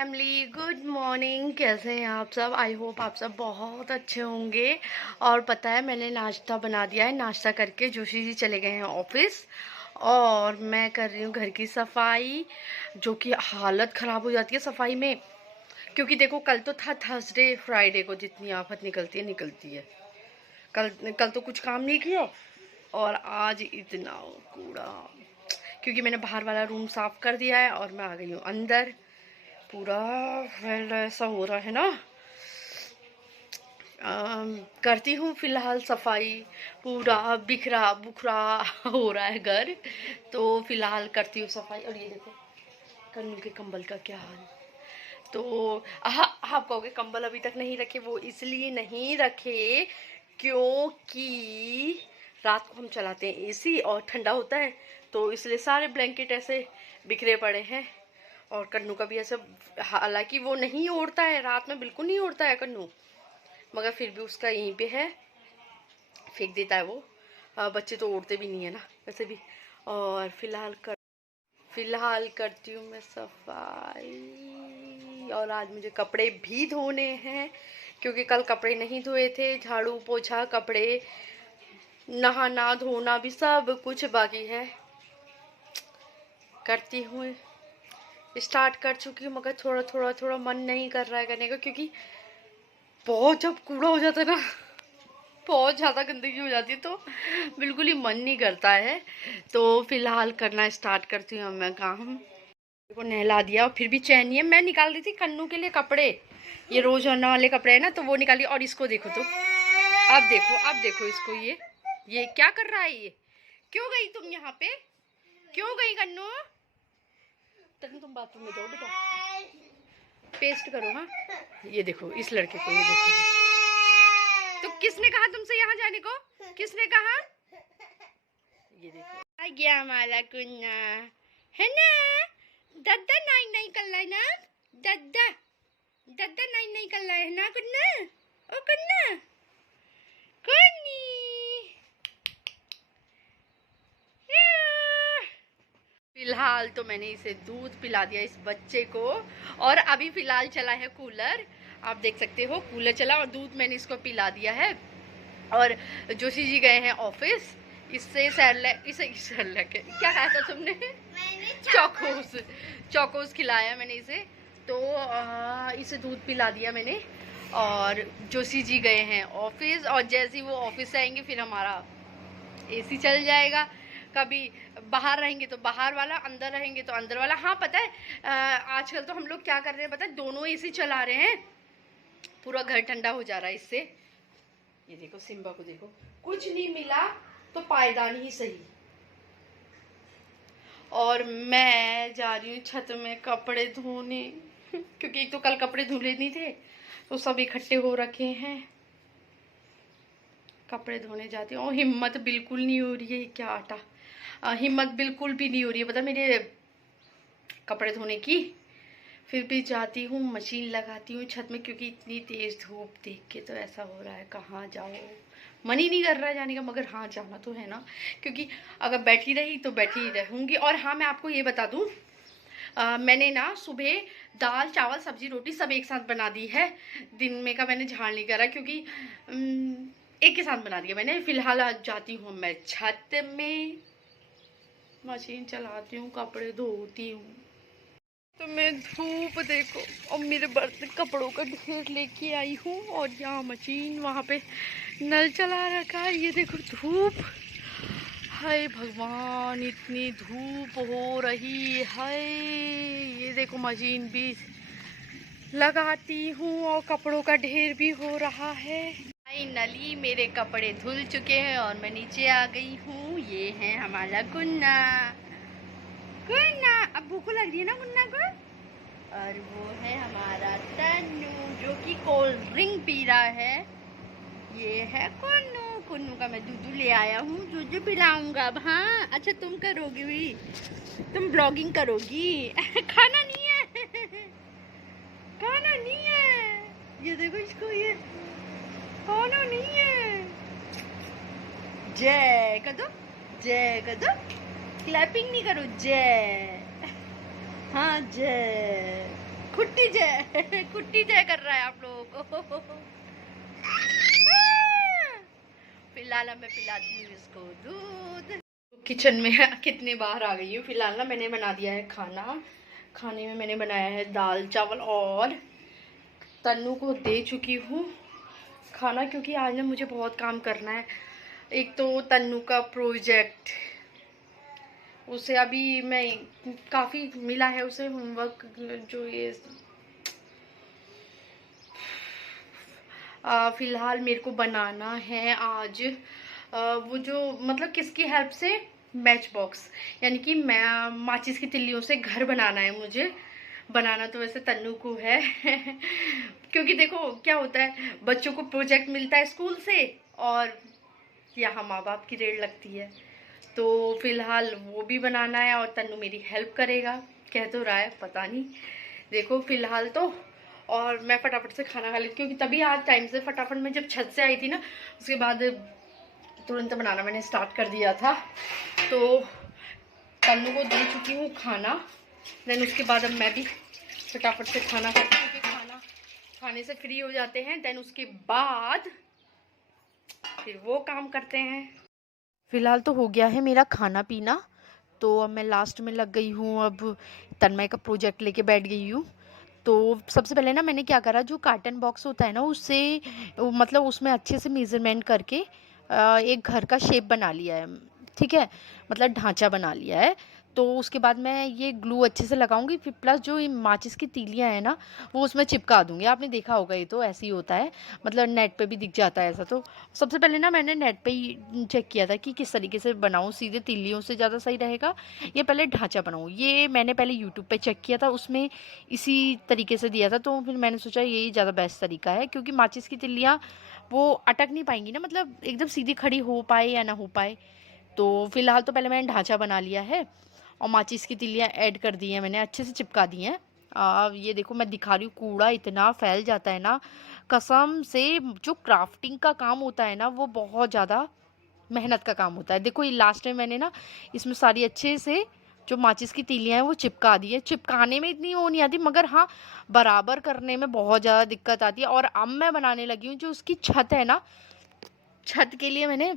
Family good morning. कैसे हैं आप सब? आई होप आप सब बहुत अच्छे होंगे। और पता है मैंने नाश्ता बना दिया है। नाश्ता करके जोशी जी चले गए हैं ऑफिस और मैं कर रही हूँ घर की सफाई, जो कि हालत ख़राब हो जाती है सफाई में। क्योंकि देखो कल तो था थर्सडे, फ्राइडे को जितनी आफत निकलती है। कल कल तो कुछ काम नहीं किया और आज इतना कूड़ा। क्योंकि मैंने बाहर वाला रूम साफ कर दिया है और मैं आ गई हूँ अंदर। पूरा वेल ऐसा हो रहा है ना। करती हूँ फिलहाल सफाई। पूरा बिखरा बुखरा हो रहा है घर, तो फिलहाल करती हूँ सफाई। और ये देखो कन्नू के कंबल का क्या हाल। तो आप कहोगे कंबल अभी तक नहीं रखे, वो इसलिए नहीं रखे क्योंकि रात को हम चलाते हैं एसी और ठंडा होता है, तो इसलिए सारे ब्लैंकेट ऐसे बिखरे पड़े हैं। और कन्नू का भी ऐसा, हालांकि वो नहीं ओढ़ता है रात में, बिल्कुल नहीं ओढ़ता है कन्नू, मगर फिर भी उसका यहीं पे है, फेंक देता है वो। बच्चे तो ओढ़ते भी नहीं है ना वैसे भी। और फिलहाल करती हूँ मैं सफाई। और आज मुझे कपड़े भी धोने हैं क्योंकि कल कपड़े नहीं धोए थे। झाड़ू पोछा कपड़े नहाना धोना भी सब कुछ बाकी है। करती हूँ, स्टार्ट कर चुकी हूँ, मगर थोड़ा मन नहीं कर रहा है करने का। क्योंकि बहुत जब कूड़ा हो जाता है ना, बहुत ज़्यादा गंदगी हो जाती है, तो बिल्कुल ही मन नहीं करता है। तो फिलहाल करना स्टार्ट करती हूँ मैं काम। को नहला दिया और फिर भी चैन नहीं है। मैं निकाल रही थी कन्नू के लिए कपड़े, ये रोज होने वाले कपड़े हैं ना, तो वो निकाली। और इसको देखो, तो अब देखो इसको, ये क्या कर रहा है? ये क्यों गई तुम यहाँ पे? क्यों गई कन्नू? तन्नू तुम बाथरूम में जाओ बेटा, पेस्ट करो। हाँ ये देखो इस लड़के को, ये देखो। तो किसने कहा तुमसे यहाँ जाने को? किसने कहा? ये देखो आ गया हमारा कुन्ना, है ना? दद्दा नहीं नहीं कर रहा है ना? दद्दा दद्दा नहीं नहीं कर रहा है ना कुन्ना? ओ कुन्ना कुन्नी। फिलहाल तो मैंने इसे दूध पिला दिया इस बच्चे को। और अभी फिलहाल चला है कूलर, आप देख सकते हो कूलर चला और दूध मैंने इसको पिला दिया है। और जोशी जी गए हैं ऑफिस। इससे सैरलैक, इसे सैरलैक क्या कहा था तुमने? चौकोस खिलाया मैंने इसे। तो इसे दूध पिला दिया मैंने। और जोशी जी गए हैं ऑफिस और जैसे ही वो ऑफिस से आएंगे फिर हमारा एसी चल जाएगा। कभी बाहर रहेंगे तो बाहर वाला, अंदर रहेंगे तो अंदर वाला। हाँ पता है आजकल तो हम लोग क्या कर रहे हैं पता है, दोनों एसी चला रहे हैं। पूरा घर ठंडा हो जा रहा है इससे। ये देखो सिम्बा को देखो, कुछ नहीं मिला तो पायदान ही सही। और मैं जा रही हूँ छत में कपड़े धोने क्योंकि एक तो कल कपड़े धुले नहीं थे, तो सब इकट्ठे हो रखे हैं। कपड़े धोने जाती हूँ। हिम्मत बिल्कुल नहीं हो रही है, क्या आटा, हिम्मत बिल्कुल भी नहीं हो रही है पता मेरे कपड़े धोने की। फिर भी जाती हूँ, मशीन लगाती हूँ छत में, क्योंकि इतनी तेज़ धूप देख के तो ऐसा हो रहा है कहाँ जाओ, मन ही नहीं कर रहा है जाने का। मगर हाँ जाना तो है ना, क्योंकि अगर बैठी रही तो बैठी ही रहूँगी। और हाँ मैं आपको ये बता दूँ, मैंने ना सुबह दाल चावल सब्जी रोटी सब एक साथ बना दी है। दिन में का मैंने झाड़ नहीं करा क्योंकि एक के साथ बना दिया मैंने। फिलहाल आज जाती हूँ मैं छत में, मशीन चलाती हूँ, कपड़े धोती हूँ। तो मैं धूप देखो और मेरे बर्तन कपड़ों का ढेर लेके आई हूँ। और यहाँ मशीन, वहाँ पे नल चला रखा है। ये देखो धूप, हाय भगवान इतनी धूप हो रही है। ये देखो मशीन भी लगाती हूँ और कपड़ों का ढेर भी हो रहा है। फाइनली मेरे कपड़े धुल चुके हैं और मैं नीचे आ गई हूँ। ये है हमारा गुन्ना। गुन्ना अब भूख लग रही है ना गुन्ना को। और वो है हमारा तन्नू जो कि कोल्ड ड्रिंक पी रहा है। ये है कुन्नू, कुन्नू का मैं दूध ले आया हूँ, दूध पिलाऊंगा अब। हाँ अच्छा तुम करोगी भी, तुम ब्लॉगिंग करोगी खाना नहीं है खाना नहीं है। ये देखो इसको, ये खाना नहीं है। जय कर दो, जय कर दो, क्लैपिंग नहीं करो, जय। हाँ जय। कुट्टी जय कुट्टी जय कर रहा है आप लोगों को। फिलहाल मैं पिलाती हूँ इसको दूध। किचन में कितनी बार आ गई हूँ। फिलहाल ना मैंने बना दिया है खाना। खाने में मैंने बनाया है दाल चावल और तन्नू को दे चुकी हूँ खाना, क्योंकि आज ना मुझे बहुत काम करना है। एक तो तन्नू का प्रोजेक्ट, उसे अभी मैं काफ़ी मिला है उसे होमवर्क, जो ये फ़िलहाल मेरे को बनाना है आज। वो जो मतलब किसकी हेल्प से, मैच बॉक्स, यानी कि मैं माचिस की तिल्लियों से घर बनाना है मुझे। बनाना तो वैसे तन्नू को है क्योंकि देखो क्या होता है, बच्चों को प्रोजेक्ट मिलता है स्कूल से और यहाँ माँ बाप की रेड लगती है। तो फिलहाल वो भी बनाना है और तन्नू मेरी हेल्प करेगा, कह तो रहा है, पता नहीं। देखो फिलहाल तो, और मैं फटाफट से खाना खा लेती, क्योंकि तभी आज टाइम से फटाफट मैं जब छत से आई थी ना, उसके बाद तुरंत बनाना मैंने स्टार्ट कर दिया था। तो तन्नू को दे चुकी हूँ खाना, देन उसके बाद अब मैं भी फटाफट से खाना खाती हूँ, क्योंकि खाना खाने से फ्री हो जाते हैं, देन उसके बाद फिर वो काम करते हैं। फिलहाल तो हो गया है मेरा खाना पीना, तो अब मैं लास्ट में लग गई हूँ। अब तन्मय का प्रोजेक्ट लेके बैठ गई हूँ। तो सबसे पहले ना मैंने क्या करा, जो कार्टन बॉक्स होता है ना, उससे मतलब उसमें अच्छे से मेज़रमेंट करके एक घर का शेप बना लिया है, ठीक है, मतलब ढांचा बना लिया है। तो उसके बाद मैं ये ग्लू अच्छे से लगाऊंगी, फिर प्लस जो ये माचिस की तीलियां हैं ना, वो उसमें चिपका दूंगी। आपने देखा होगा, ये तो ऐसे ही होता है, मतलब नेट पे भी दिख जाता है ऐसा। तो सबसे पहले ना मैंने नेट पे ही चेक किया था कि किस तरीके से बनाऊं, सीधे तीलियों से ज़्यादा सही रहेगा या पहले ढांचा बनाऊं। ये मैंने पहले यूट्यूब पे चेक किया था, उसमें इसी तरीके से दिया था। तो फिर मैंने सोचा यही ज़्यादा बेस्ट तरीका है, क्योंकि माचिस की तिल्लियाँ वो अटक नहीं पाएंगी ना, मतलब एकदम सीधी खड़ी हो पाए या ना हो पाए। तो फिलहाल तो पहले मैंने ढांचा बना लिया है और माचिस की तिल्लियाँ ऐड कर दी हैं, मैंने अच्छे से चिपका दी हैं। अब ये देखो मैं दिखा रही हूँ, कूड़ा इतना फैल जाता है ना, कसम से। जो क्राफ्टिंग का काम होता है ना, वो बहुत ज़्यादा मेहनत का काम होता है। देखो ये लास्ट में मैंने ना इसमें सारी अच्छे से जो माचिस की तीलियाँ हैं वो चिपका दी है। चिपकाने में इतनी वो नहीं आती, मगर हाँ बराबर करने में बहुत ज़्यादा दिक्कत आती है। और अब मैं बनाने लगी हूँ जो उसकी छत है ना, छत के लिए मैंने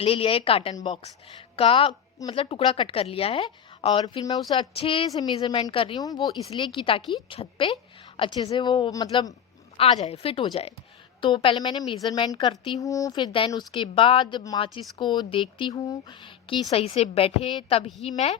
ले लिया है कार्टन बॉक्स का मतलब टुकड़ा कट कर लिया है, और फिर मैं उसे अच्छे से मेज़रमेंट कर रही हूँ, वो इसलिए कि ताकि छत पे अच्छे से वो मतलब आ जाए, फिट हो जाए। तो पहले मैंने मेज़रमेंट करती हूँ, फिर देन उसके बाद माचिस को देखती हूँ कि सही से बैठे, तब ही मैं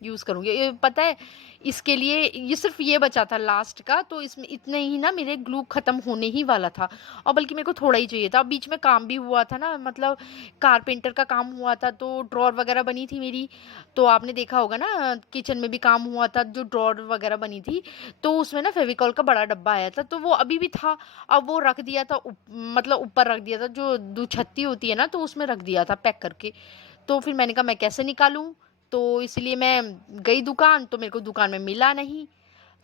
यूज़ करूँगी। ये पता है, इसके लिए ये सिर्फ ये बचा था लास्ट का, तो इसमें इतने ही ना मेरे ग्लू ख़त्म होने ही वाला था, और बल्कि मेरे को थोड़ा ही चाहिए था। बीच में काम भी हुआ था ना, मतलब कारपेंटर का काम हुआ था, तो ड्रॉर वगैरह बनी थी मेरी। तो आपने देखा होगा ना, किचन में भी काम हुआ था, जो ड्रॉर वगैरह बनी थी, तो उसमें ना फेविकॉल का बड़ा डब्बा आया था, तो वो अभी भी था। अब वो रख दिया था मतलब ऊपर रख दिया था, जो दुछत्ती होती है ना, तो उसमें रख दिया था पैक करके। तो फिर मैंने कहा मैं कैसे निकालूं, तो इसलिए मैं गई दुकान, तो मेरे को दुकान में मिला नहीं।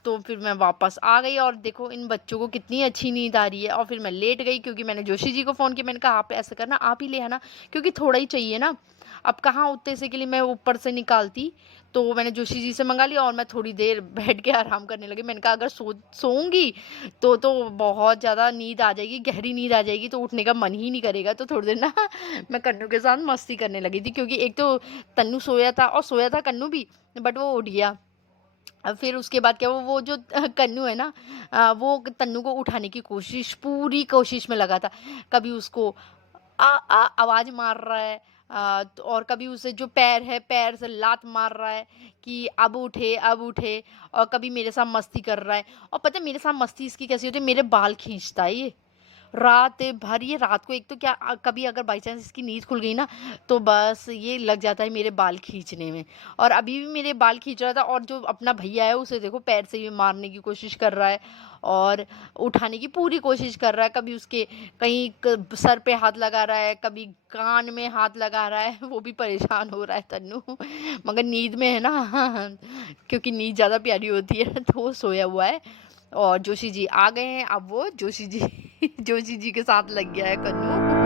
तो फिर मैं वापस आ गई, और देखो इन बच्चों को कितनी अच्छी नींद आ रही है। और फिर मैं लेट गई, क्योंकि मैंने जोशी जी को फ़ोन किया, मैंने कहा आप ऐसा करना, आप ही ले आना, क्योंकि थोड़ा ही चाहिए ना। अब कहाँ उतने से के लिए मैं ऊपर से निकालती। तो मैंने जोशी जी से मंगा लिया, और मैं थोड़ी देर बैठ के आराम करने लगी। मैंने कहा अगर सोऊंगी तो बहुत ज़्यादा नींद आ जाएगी, गहरी नींद आ जाएगी, तो उठने का मन ही नहीं करेगा। तो थोड़ी देर ना मैं कन्नू के साथ मस्ती करने लगी थी, क्योंकि एक तो तन्नू सोया था और सोया था कन्नू भी, बट वो उठ गया। अब फिर उसके बाद क्या, वो जो कन्नू है ना, वो तन्नू को उठाने की पूरी कोशिश में लगा था। कभी उसको आवाज़ मार रहा है, और कभी उसे जो पैर है, पैर से लात मार रहा है कि अब उठे अब उठे, और कभी मेरे साथ मस्ती कर रहा है। और पता है मेरे साथ मस्ती इसकी कैसी होती है, मेरे बाल खींचता है ये रात भर। ये रात को एक तो क्या, कभी अगर बाई चांस इसकी नींद खुल गई ना, तो बस ये लग जाता है मेरे बाल खींचने में। और अभी भी मेरे बाल खींच रहा था, और जो अपना भैया है उसे देखो पैर से भी मारने की कोशिश कर रहा है, और उठाने की पूरी कोशिश कर रहा है। कभी उसके कहीं सर पे हाथ लगा रहा है, कभी कान में हाथ लगा रहा है। वो भी परेशान हो रहा है तन्नू, मगर नींद में है ना क्योंकि नींद ज़्यादा प्यारी होती है, तो वो सोया हुआ है। और जोशी जी आ गए हैं, अब वो जोशी जी जोशी जी के साथ लग गया है कन्नू।